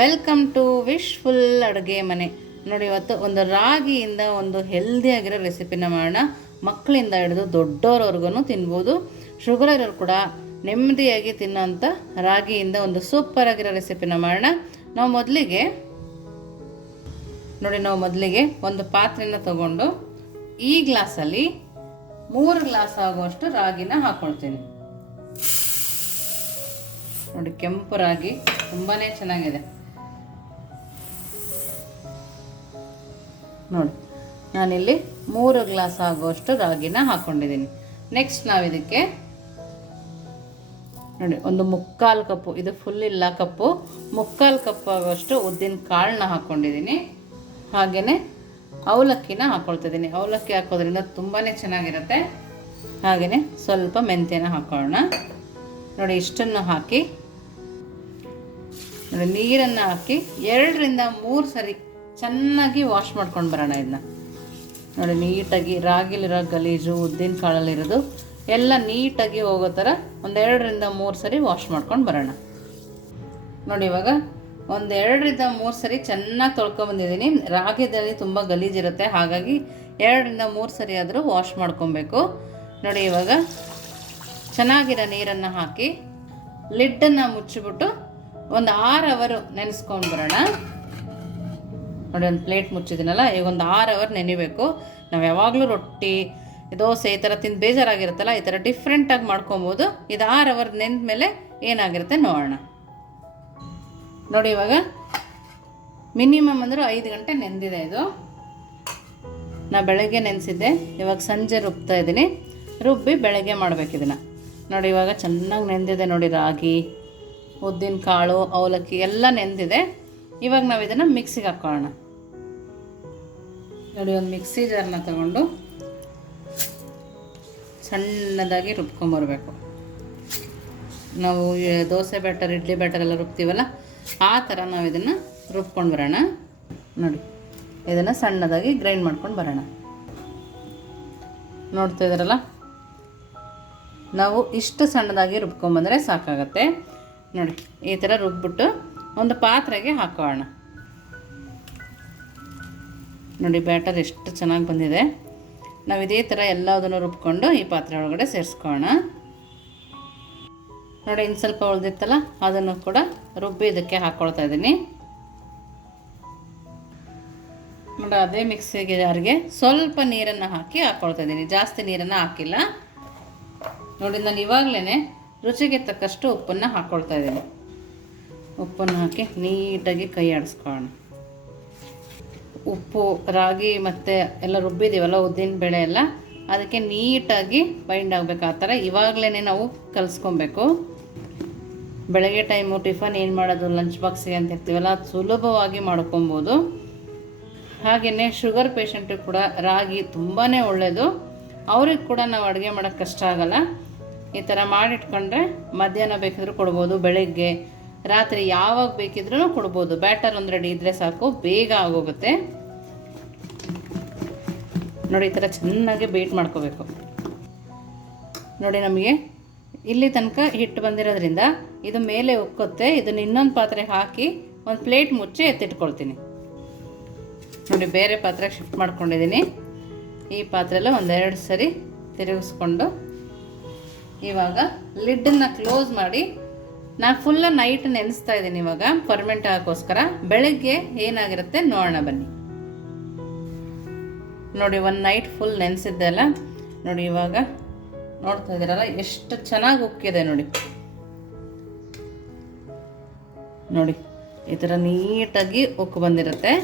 Welcome to wishful ಅಡುಗೆ ಮನೆ. ನೋಡಿ, ಇವತ್ತು ಒಂದು ರಾಗಿಯಿಂದ ಒಂದು ಹೆಲ್ದಿಯಾಗಿರೋ ರೆಸಿಪಿನ ಮಾಡೋಣ. ಮಕ್ಕಳಿಂದ ಹಿಡಿದು ದೊಡ್ಡೋರವರೆಗೂ ತಿನ್ಬೋದು. ಶುಗರ್ ಇರೋರು ಕೂಡ ನೆಮ್ಮದಿಯಾಗಿ ತಿನ್ನೋಂಥ ರಾಗಿಯಿಂದ ಒಂದು ಸೂಪರ್ ಆಗಿರೋ ರೆಸಿಪಿನ ಮಾಡೋಣ. ನಾವು ಮೊದಲಿಗೆ ಒಂದು ಪಾತ್ರೆನ ತಗೊಂಡು ಈ ಗ್ಲಾಸಲ್ಲಿ 3 ಗ್ಲಾಸ್ ಆಗುವಷ್ಟು ರಾಗಿನ ಹಾಕ್ಕೊಳ್ತೀನಿ. ನೋಡಿ, ಕೆಂಪು ರಾಗಿ ತುಂಬಾ ಚೆನ್ನಾಗಿದೆ. ನೋಡಿ, ನಾನಿಲ್ಲಿ 3 ಗ್ಲಾಸ್ ಆಗುವಷ್ಟು ರಾಗಿನ ಹಾಕ್ಕೊಂಡಿದ್ದೀನಿ. ನೆಕ್ಸ್ಟ್ ನಾವು ಇದಕ್ಕೆ ನೋಡಿ ಒಂದು 3/4 ಕಪ್ಪು, ಇದು ಫುಲ್ ಇಲ್ಲ ಕಪ್ಪು, 3/4 ಕಪ್ ಆಗುವಷ್ಟು ಉದ್ದಿನ ಕಾಳನ್ನ ಹಾಕ್ಕೊಂಡಿದ್ದೀನಿ. ಹಾಗೆಯೇ ಅವಲಕ್ಕಿನ ಹಾಕ್ಕೊಳ್ತಿದ್ದೀನಿ. ಅವಲಕ್ಕಿ ಹಾಕೋದ್ರಿಂದ ತುಂಬಾ ಚೆನ್ನಾಗಿರುತ್ತೆ. ಹಾಗೆಯೇ ಸ್ವಲ್ಪ ಮೆಂತ್ಯನ ಹಾಕೊಳ್ಳೋಣ. ನೋಡಿ, ಇಷ್ಟನ್ನು ಹಾಕಿ ನೋಡಿ ನೀರನ್ನು ಹಾಕಿ 2 ರಿಂದ 3 ಸರಿ ಚೆನ್ನಾಗಿ ವಾಶ್ ಮಾಡ್ಕೊಂಡು ಬರೋಣ. ಇದನ್ನ ನೋಡಿ, ನೀಟಾಗಿ ರಾಗಿಲಿರೋ ಗಲೀಜು, ಉದ್ದಿನ ಕಾಳಲ್ಲಿರೋದು ಎಲ್ಲ ನೀಟಾಗಿ ಹೋಗೋ ಥರ 2 ರಿಂದ 3 ಸರಿ ವಾಶ್ ಮಾಡ್ಕೊಂಡು ಬರೋಣ. ನೋಡಿ, ಇವಾಗ 2 ರಿಂದ 3 ಸರಿ ಚೆನ್ನಾಗಿ ತೊಳ್ಕೊಂಬಂದಿದ್ದೀನಿ. ರಾಗಿದಲ್ಲಿ ತುಂಬ ಗಲೀಜಿರುತ್ತೆ, ಹಾಗಾಗಿ 2 ರಿಂದ 3 ಸರಿ ಆದರೂ ವಾಶ್ ಮಾಡ್ಕೊಬೇಕು. ನೋಡಿ, ಇವಾಗ ಚೆನ್ನಾಗಿರೋ ನೀರನ್ನು ಹಾಕಿ ಲಿಡ್ಡನ್ನು ಮುಚ್ಚಿಬಿಟ್ಟು ಒಂದು 6 ಅವರ್ ನೆನೆಸ್ಕೊಂಡು ಬರೋಣ. ನೋಡಿ, ಒಂದು ಪ್ಲೇಟ್ ಮುಚ್ಚಿದ್ದೀನಲ್ಲ, ಈಗ ಒಂದು 6 ಅವರ್ ನೆನಿಬೇಕು. ನಾವು ಯಾವಾಗಲೂ ರೊಟ್ಟಿ, ದೋಸೆ ಈ ಥರ ತಿಂದು ಬೇಜಾರಾಗಿರುತ್ತಲ್ಲ, ಈ ಥರ ಡಿಫ್ರೆಂಟಾಗಿ ಮಾಡ್ಕೊಬೋದು. ಇದು 6 ಅವರ್ ನೆಂದ ಮೇಲೆ ಏನಾಗಿರುತ್ತೆ ನೋಡೋಣ. ನೋಡಿ, ಇವಾಗ ಮಿನಿಮಮ್ ಅಂದರೆ 5 ಗಂಟೆ ನೆಂದಿದೆ. ಇದು ನಾ ಬೆಳಗ್ಗೆ ನೆನೆಸಿದ್ದೆ, ಇವಾಗ ಸಂಜೆ ರುಬ್ತಾ ಇದ್ದೀನಿ. ರುಬ್ಬಿ ಬೆಳಗ್ಗೆ ಮಾಡಬೇಕು ಇದನ್ನು. ನೋಡಿ, ಇವಾಗ ಚೆನ್ನಾಗಿ ನೆಂದಿದೆ. ನೋಡಿ, ರಾಗಿ, ಉದ್ದಿನ ಕಾಳು, ಅವಲಕ್ಕಿ ಎಲ್ಲ ನೆಂದಿದೆ. ಇವಾಗ ನಾವು ಇದನ್ನು ಮಿಕ್ಸಿಗೆ ಹಾಕ್ಕೊಳ್ಳೋಣ. ನೋಡಿ, ಒಂದು ಮಿಕ್ಸಿ ಜಾರನ್ನ ತಗೊಂಡು ಸಣ್ಣದಾಗಿ ರುಬ್ಕೊಂಬರ್ಬೇಕು. ನಾವು ದೋಸೆ ಬ್ಯಾಟರ್, ಇಡ್ಲಿ ಬ್ಯಾಟರ್ ಎಲ್ಲ ರುಬ್ತೀವಲ್ಲ, ಆ ಥರ ನಾವು ಇದನ್ನು ರುಬ್ಕೊಂಡು ಬರೋಣ. ನೋಡಿ, ಇದನ್ನು ಸಣ್ಣದಾಗಿ ಗ್ರೈಂಡ್ ಮಾಡ್ಕೊಂಡು ಬರೋಣ. ನೋಡ್ತಾ ಇದ್ದಾರಲ್ಲ, ನಾವು ಇಷ್ಟು ಸಣ್ಣದಾಗಿ ರುಬ್ಕೊಂಬಂದರೆ ಸಾಕಾಗತ್ತೆ. ನೋಡಿ, ಈ ಥರ ರುಬ್ಬಿಟ್ಟು ಒಂದು ಪಾತ್ರೆಗೆ ಹಾಕೋಣ. ನೋಡಿ, ಬ್ಯಾಟರ್ ಎಷ್ಟು ಚೆನ್ನಾಗಿ ಬಂದಿದೆ. ನಾವು ಇದೇ ಥರ ಎಲ್ಲದನ್ನು ರುಬ್ಕೊಂಡು ಈ ಪಾತ್ರೆ ಒಳಗಡೆ ಸೇರಿಸ್ಕೊಳ್ಳೋಣ. ನೋಡಿ, ಇನ್ನು ಸ್ವಲ್ಪ ಉಳಿದಿತ್ತಲ್ಲ, ಅದನ್ನು ಕೂಡ ರುಬ್ಬಿ ಇದಕ್ಕೆ ಹಾಕ್ಕೊಳ್ತಾ ಇದ್ದೀನಿ. ನೋಡಿ, ಅದೇ ಮಿಕ್ಸಿಗೆ ಜಾರಿಗೆ ಸ್ವಲ್ಪ ನೀರನ್ನು ಹಾಕಿ ಹಾಕ್ಕೊಳ್ತಾ ಇದ್ದೀನಿ. ಜಾಸ್ತಿ ನೀರನ್ನು ಹಾಕಿಲ್ಲ. ನೋಡಿ, ನಾನು ಇವಾಗಲೇ ರುಚಿಗೆ ತಕ್ಕಷ್ಟು ಉಪ್ಪನ್ನು ಹಾಕ್ಕೊಳ್ತಾ ಇದ್ದೀನಿ. ಉಪ್ಪನ್ನು ಹಾಕಿ ನೀಟಾಗಿ ಕೈ ಆಡಿಸ್ಕೊಳ್ಳೋಣ. ಉಪ್ಪು, ರಾಗಿ ಮತ್ತು ಎಲ್ಲ ರುಬ್ಬಿದ್ದೀವಲ್ಲ, ಉದ್ದಿನ ಬೇಳೆ ಎಲ್ಲ, ಅದಕ್ಕೆ ನೀಟಾಗಿ ಬೈಂಡ್ ಆಗಬೇಕು. ಆ ಥರ ಇವಾಗಲೇ ನಾವು ಕಲಿಸ್ಕೊಬೇಕು. ಬೆಳಗ್ಗೆ ಟೈಮು ಟಿಫನ್ ಏನು ಮಾಡೋದು, ಲಂಚ್ ಬಾಕ್ಸಿಗೆ ಅಂತ ಇರ್ತೀವಲ್ಲ, ಅದು ಸುಲಭವಾಗಿ ಮಾಡ್ಕೊಬೋದು. ಹಾಗೆಯೇ ಶುಗರ್ ಪೇಷಂಟಿಗೆ ಕೂಡ ರಾಗಿ ತುಂಬಾ ಒಳ್ಳೆಯದು. ಅವ್ರಿಗೆ ಕೂಡ ನಾವು ಅಡುಗೆ ಮಾಡೋಕ್ಕೆ ಕಷ್ಟ ಆಗೋಲ್ಲ. ಈ ಥರ ಮಾಡಿಟ್ಕೊಂಡ್ರೆ ಮಧ್ಯಾಹ್ನ ಬೇಕಿದ್ರೂ ಕೊಡ್ಬೋದು, ಬೆಳಗ್ಗೆ ರಾತ್ರಿ ಯಾವಾಗ ಬೇಕಿದ್ರೂ ಕೊಡ್ಬೋದು. ಬ್ಯಾಟರ್ ಒಂದು ರೆಡಿ ಇದ್ದರೆ ಸಾಕು, ಬೇಗ ಆಗೋಗುತ್ತೆ. ನೋಡಿ, ಈ ಥರ ಚೆನ್ನಾಗಿ ಬೀಟ್ ಮಾಡ್ಕೋಬೇಕು. ನೋಡಿ, ನಮಗೆ ಇಲ್ಲಿ ತನಕ ಹಿಟ್ಟು ಬಂದಿರೋದ್ರಿಂದ ಇದು ಮೇಲೆ ಉಕ್ಕುತ್ತೆ. ಇದನ್ನು ಇನ್ನೊಂದು ಪಾತ್ರೆಗೆ ಹಾಕಿ ಒಂದು ಪ್ಲೇಟ್ ಮುಚ್ಚಿ ಎತ್ತಿಟ್ಕೊಳ್ತೀನಿ. ನೋಡಿ, ಬೇರೆ ಪಾತ್ರೆಗೆ ಶಿಫ್ಟ್ ಮಾಡ್ಕೊಂಡಿದ್ದೀನಿ. ಈ ಪಾತ್ರೆಲ್ಲ 1-2 ಸರಿ ತಿರುಗಿಸ್ಕೊಂಡು ಇವಾಗ ಲಿಡ್ಡನ್ನು ಕ್ಲೋಸ್ ಮಾಡಿ ನಾನು ಫುಲ್ಲ ನೈಟ್ ನೆನೆಸ್ತಾ ಇದ್ದೀನಿ. ಇವಾಗ ಫರ್ಮೆಂಟ್ ಆಗೋಸ್ಕರ ಬೆಳಗ್ಗೆ ಏನಾಗಿರುತ್ತೆ ನೋಡೋಣ ಬನ್ನಿ. ನೋಡಿ, 1 ನೈಟ್ ಫುಲ್ ನೆನೆಸಿದ್ದೆ ಅಲ್ಲ. ನೋಡಿ, ಇವಾಗ ನೋಡ್ತಾ ಇದ್ದೀರಲ್ಲ ಎಷ್ಟು ಚೆನ್ನಾಗಿ ಉಕ್ಕಿದೆ. ನೋಡಿ, ನೋಡಿ ಈ ಥರ ನೀಟಾಗಿ ಉಕ್ಕು ಬಂದಿರುತ್ತೆ.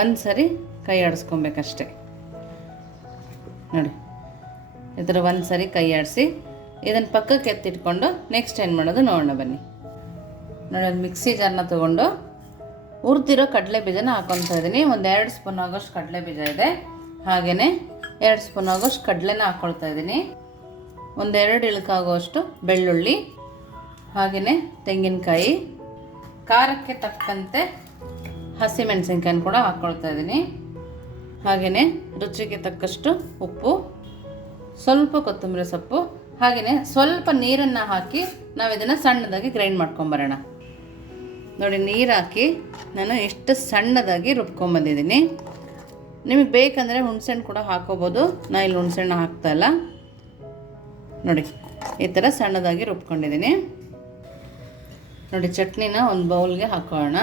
ಒಂದು ಸರಿ ಕೈ ಆಡಿಸ್ಕೊಬೇಕಷ್ಟೆ. ನೋಡಿ, ಈ ಥರ ಒಂದು ಸರಿ ಕೈ ಆಡಿಸಿ ಇದನ್ನು ಪಕ್ಕಕ್ಕೆ ಎತ್ತಿಟ್ಕೊಂಡು ನೆಕ್ಸ್ಟ್ ಏನು ಮಾಡೋದು ನೋಡೋಣ ಬನ್ನಿ. ನೋಡಿ, ಒಂದು ಮಿಕ್ಸಿ ಜಾರನ್ನ ತೊಗೊಂಡು ಹುರಿದಿರೋ ಕಡಲೆ ಬೀಜನ ಹಾಕ್ಕೊತಾ ಇದ್ದೀನಿ. 2 ಸ್ಪೂನ್ ಆಗೋಷ್ಟು ಕಡಲೆ ಬೀಜ ಇದೆ. ಹಾಗೆಯೇ 2 ಸ್ಪೂನ್ ಆಗೋಷ್ಟು ಕಡಲೆನ ಹಾಕ್ಕೊಳ್ತಾ ಇದ್ದೀನಿ. 1-2 ಇಳಕಾಗುವಷ್ಟು ಬೆಳ್ಳುಳ್ಳಿ, ಹಾಗೆಯೇ ತೆಂಗಿನಕಾಯಿ, ಖಾರಕ್ಕೆ ತಕ್ಕಂತೆ ಹಸಿಮೆಣಸಿನ್ಕಾಯಿನ ಕೂಡ ಹಾಕ್ಕೊಳ್ತಾ ಇದ್ದೀನಿ. ಹಾಗೆಯೇ ರುಚಿಗೆ ತಕ್ಕಷ್ಟು ಉಪ್ಪು, ಸ್ವಲ್ಪ ಕೊತ್ತಂಬರಿ ಸೊಪ್ಪು, ಹಾಗೆಯೇ ಸ್ವಲ್ಪ ನೀರನ್ನು ಹಾಕಿ ನಾವು ಇದನ್ನು ಸಣ್ಣದಾಗಿ ಗ್ರೈಂಡ್ ಮಾಡ್ಕೊಂಬರೋಣ. ನೋಡಿ ನೀರು ಹಾಕಿ ನಾನು ಎಷ್ಟು ಸಣ್ಣದಾಗಿ ರುಬ್ಕೊಂಬಂದಿದ್ದೀನಿ. ನಿಮಗೆ ಬೇಕಂದರೆ ಹುಣಸೆಹಣ್ಣು ಕೂಡ ಹಾಕೋಬೋದು. ನಾನು ಇಲ್ಲಿ ಹುಣಸೆಹಣ್ಣು ಹಾಕ್ತಾಯಿಲ್ಲ. ನೋಡಿ ಈ ಥರ ಸಣ್ಣದಾಗಿ ರುಬ್ಕೊಂಡಿದ್ದೀನಿ. ನೋಡಿ ಚಟ್ನಿನ ಒಂದು ಬೌಲ್ಗೆ ಹಾಕೋಣ.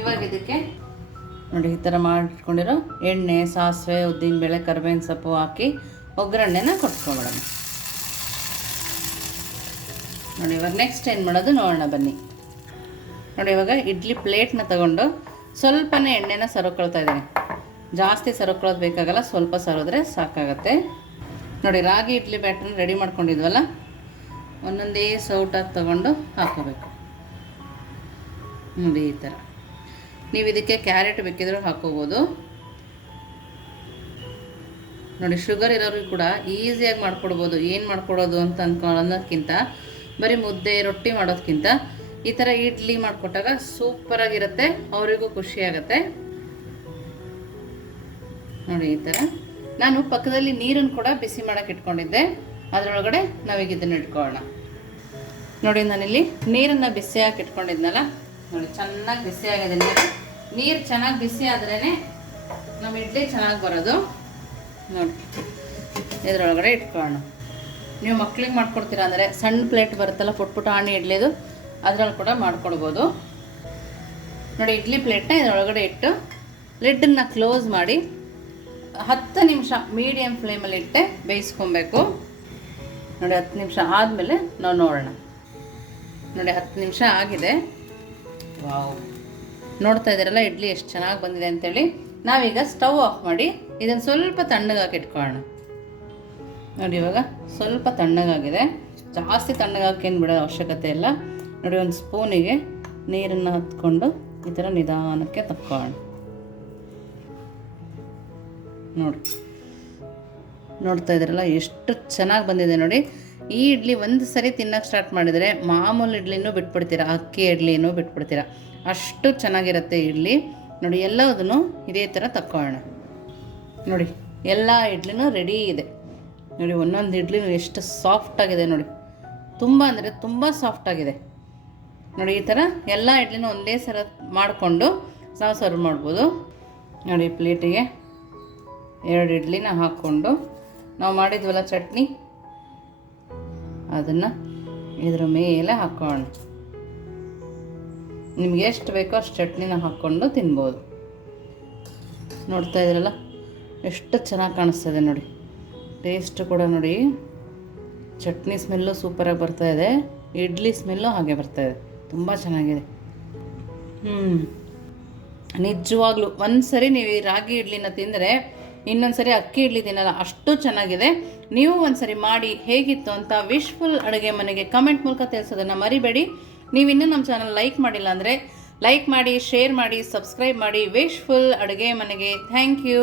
ಇವಾಗ ಇದಕ್ಕೆ ನೋಡಿ ಈ ಥರ ಮಾಡಿಟ್ಕೊಂಡಿರೋ ಎಣ್ಣೆ, ಸಾಸಿವೆ, ಉದ್ದಿನಬೇಳೆ, ಕರಿಬೇವಿನ ಸೊಪ್ಪು ಹಾಕಿ ಒಗ್ಗರಣೆನ ಕೊಟ್ಕೊಬಿಡೋಣ. ನೋಡಿ ಇವಾಗ ನೆಕ್ಸ್ಟ್ ಏನು ಮಾಡೋದು ನೋಡೋಣ ಬನ್ನಿ. ನೋಡಿ ಇವಾಗ ಇಡ್ಲಿ ಪ್ಲೇಟ್ನ ತಗೊಂಡು ಸ್ವಲ್ಪನೇ ಎಣ್ಣೆನ ಸರೋಕೊಳ್ತಾ ಇದ್ದೀನಿ. ಜಾಸ್ತಿ ಸರೋಕೊಳ್ಳೋದು ಬೇಕಾಗಲ್ಲ, ಸ್ವಲ್ಪ ಸರೋದ್ರೆ ಸಾಕಾಗತ್ತೆ. ನೋಡಿ ರಾಗಿ ಇಡ್ಲಿ ಬ್ಯಾಟರ್ನ ರೆಡಿ ಮಾಡ್ಕೊಂಡಿದ್ವಲ್ಲ, ಒಂದೊಂದೇ ಸೌಟಾಗಿ ತಗೊಂಡು ಹಾಕೋಬೇಕು. ನೋಡಿ ಈ ಥರ. ನೀವು ಇದಕ್ಕೆ ಕ್ಯಾರೆಟ್ ಬೇಕಿದ್ರೂ ಹಾಕೋಬೋದು. ನೋಡಿ ಶುಗರ್ ಇರೋರಿಗೆ ಕೂಡ ಈಸಿಯಾಗಿ ಮಾಡ್ಕೊಡ್ಬೋದು. ಏನು ಮಾಡ್ಕೊಡೋದು ಅಂತ ಅನ್ನೋದಕ್ಕಿಂತ, ಬರೀ ಮುದ್ದೆ ರೊಟ್ಟಿ ಮಾಡೋದಕ್ಕಿಂತ ಈ ಥರ ಇಡ್ಲಿ ಮಾಡಿಕೊಟ್ಟಾಗ ಸೂಪರಾಗಿರುತ್ತೆ, ಅವರಿಗೂ ಖುಷಿಯಾಗತ್ತೆ. ನೋಡಿ ಈ ಥರ. ನಾನು ಪಕ್ಕದಲ್ಲಿ ನೀರನ್ನು ಕೂಡ ಬಿಸಿ ಮಾಡೋಕ್ಕೆ ಇಟ್ಕೊಂಡಿದ್ದೆ. ಅದರೊಳಗಡೆ ನಾವೀಗ ಇದನ್ನು ಇಟ್ಕೊಳ್ಳೋಣ. ನೋಡಿ ನಾನಿಲ್ಲಿ ನೀರನ್ನು ಬಿಸಿಯಾಗಿ ಇಟ್ಕೊಂಡಿದ್ನಲ್ಲ, ನೋಡಿ ಚೆನ್ನಾಗಿ ಬಿಸಿಯಾಗಿದೆ ನೀರು. ನೀರು ಚೆನ್ನಾಗಿ ಬಿಸಿ ಆದ್ರೇ ನಮ್ಮ ಇಡ್ಲಿ ಚೆನ್ನಾಗಿ ಬರೋದು. ನೋಡಿ ಇದರೊಳಗಡೆ ಇಟ್ಕೊಳ್ಳೋಣ. ನೀವು ಮಕ್ಳಿಗೆ ಮಾಡ್ಕೊಡ್ತೀರಾ ಅಂದರೆ ಸಣ್ಣ ಪ್ಲೇಟ್ ಬರುತ್ತಲ್ಲ ಪುಟ್ಟ ಆಣಿ ಇಡ್ಲಿದು, ಅದರಲ್ಲಿ ಕೂಡ ಮಾಡ್ಕೊಡ್ಬೋದು. ನೋಡಿ ಇಡ್ಲಿ ಪ್ಲೇಟ್ನ ಇದರೊಳಗಡೆ ಇಟ್ಟು ಲಿಡ್ಡನ್ನು ಕ್ಲೋಸ್ ಮಾಡಿ 10 ನಿಮಿಷ ಮೀಡಿಯಮ್ ಫ್ಲೇಮಲ್ಲಿ ಇಟ್ಟೆ ಬೇಯಿಸ್ಕೊಬೇಕು. ನೋಡಿ 10 ನಿಮಿಷ ಆದಮೇಲೆ ನಾವು ನೋಡೋಣ. ನೋಡಿ 10 ನಿಮಿಷ ಆಗಿದೆ. ವಾವ್, ನೋಡ್ತಾ ಇದ್ದೀರಲ್ಲ ಇಡ್ಲಿ ಎಷ್ಟು ಚೆನ್ನಾಗಿ ಬಂದಿದೆ ಅಂತೇಳಿ. ನಾವೀಗ ಸ್ಟವ್ ಆಫ್ ಮಾಡಿ ಇದನ್ನು ಸ್ವಲ್ಪ ತಣ್ಣಗಾಗಿ ಇಟ್ಕೊಳ್ಳೋಣ. ನೋಡಿ ಇವಾಗ ಸ್ವಲ್ಪ ತಣ್ಣಗಾಗಿದೆ. ಜಾಸ್ತಿ ತಣ್ಣಗಾಕೇನು ಬಿಡೋ ಅವಶ್ಯಕತೆ ಇಲ್ಲ. ನೋಡಿ ಒಂದು ಸ್ಪೂನಿಗೆ ನೀರನ್ನು ಹತ್ಕೊಂಡು ಈ ಥರ ನಿಧಾನಕ್ಕೆ ತಕ್ಕೊಳ್ಳೋಣ. ನೋಡ್ತಾ ಇದ್ದೀರಲ್ಲ ಎಷ್ಟು ಚೆನ್ನಾಗಿ ಬಂದಿದೆ ನೋಡಿ. ಈ ಇಡ್ಲಿ ಒಂದು ಸರಿ ತಿನ್ನೋಕ್ಕೆ ಸ್ಟಾರ್ಟ್ ಮಾಡಿದರೆ ಮಾಮೂಲು ಇಡ್ಲಿನೂ ಬಿಟ್ಬಿಡ್ತೀರಾ, ಅಕ್ಕಿ ಇಡ್ಲಿನೂ ಬಿಟ್ಬಿಡ್ತೀರಾ, ಅಷ್ಟು ಚೆನ್ನಾಗಿರುತ್ತೆ ಇಡ್ಲಿ. ನೋಡಿ ಎಲ್ಲದನ್ನು ಇದೇ ಥರ ತಕ್ಕೊಳ್ಳೋಣ. ನೋಡಿ ಎಲ್ಲ ಇಡ್ಲಿನೂ ರೆಡಿ ಇದೆ. ನೋಡಿ ಒಂದೊಂದು ಇಡ್ಲಿನೂ ಎಷ್ಟು ಸಾಫ್ಟಾಗಿದೆ ನೋಡಿ, ತುಂಬ ಅಂದರೆ ತುಂಬ ಸಾಫ್ಟಾಗಿದೆ. ನೋಡಿ ಈ ಥರ ಎಲ್ಲ ಇಡ್ಲಿನೂ ಒಂದೇ ಸಲ ಮಾಡಿಕೊಂಡು ನಾವು ಸರ್ವ್ ಮಾಡ್ಬೋದು. ನೋಡಿ ಪ್ಲೇಟಿಗೆ 2 ಇಡ್ಲಿನ ಹಾಕ್ಕೊಂಡು ನಾವು ಮಾಡಿದ್ವಲ್ಲ ಚಟ್ನಿ, ಅದನ್ನು ಇದ್ರ ಮೇಲೆ ಹಾಕ್ಕೊಳ್ಳೋಣ. ನಿಮ್ಗೆ ಎಷ್ಟು ಬೇಕೋ ಅಷ್ಟು ಚಟ್ನಿನ ಹಾಕ್ಕೊಂಡು ತಿನ್ಬೋದು. ನೋಡ್ತಾ ಇದ್ದೀರಲ್ಲ ಎಷ್ಟು ಚೆನ್ನಾಗಿ ಕಾಣಿಸ್ತದೆ ನೋಡಿ. ಟೇಸ್ಟ್ ಕೂಡ ನೋಡಿ, ಚಟ್ನಿ ಸ್ಮೆಲ್ಲು ಸೂಪರಾಗಿ ಬರ್ತಾಯಿದೆ, ಇಡ್ಲಿ ಸ್ಮೆಲ್ಲು ಹಾಗೆ ಬರ್ತಾಯಿದೆ, ತುಂಬ ಚೆನ್ನಾಗಿದೆ. ನಿಜವಾಗ್ಲೂ ಒಂದು ಸರಿ ನೀವು ಈ ರಾಗಿ ಇಡ್ಲಿನ ತಿಂದರೆ ಇನ್ನೊಂದು ಸರಿ ಅಕ್ಕಿ ಇಡ್ಲಿ ತಿನ್ನಲ್ಲ, ಅಷ್ಟು ಚೆನ್ನಾಗಿದೆ. ನೀವು ಒಂದು ಸರಿ ಮಾಡಿ ಹೇಗಿತ್ತು ಅಂತ ವಿಶ್ಫುಲ್ ಅಡುಗೆ ಮನೆಗೆ ಕಮೆಂಟ್ ಮೂಲಕ ತಿಳಿಸೋದನ್ನು ಮರಿಬೇಡಿ. ನೀವು ಇನ್ನೂ ನಮ್ಮ ಚಾನಲ್ ಲೈಕ್ ಮಾಡಿಲ್ಲ ಅಂದರೆ ಲೈಕ್ ಮಾಡಿ, ಶೇರ್ ಮಾಡಿ, ಸಬ್ಸ್ಕ್ರೈಬ್ ಮಾಡಿ ವಿಶ್ಫುಲ್ ಅಡುಗೆ ಮನೆಗೆ. Thank you.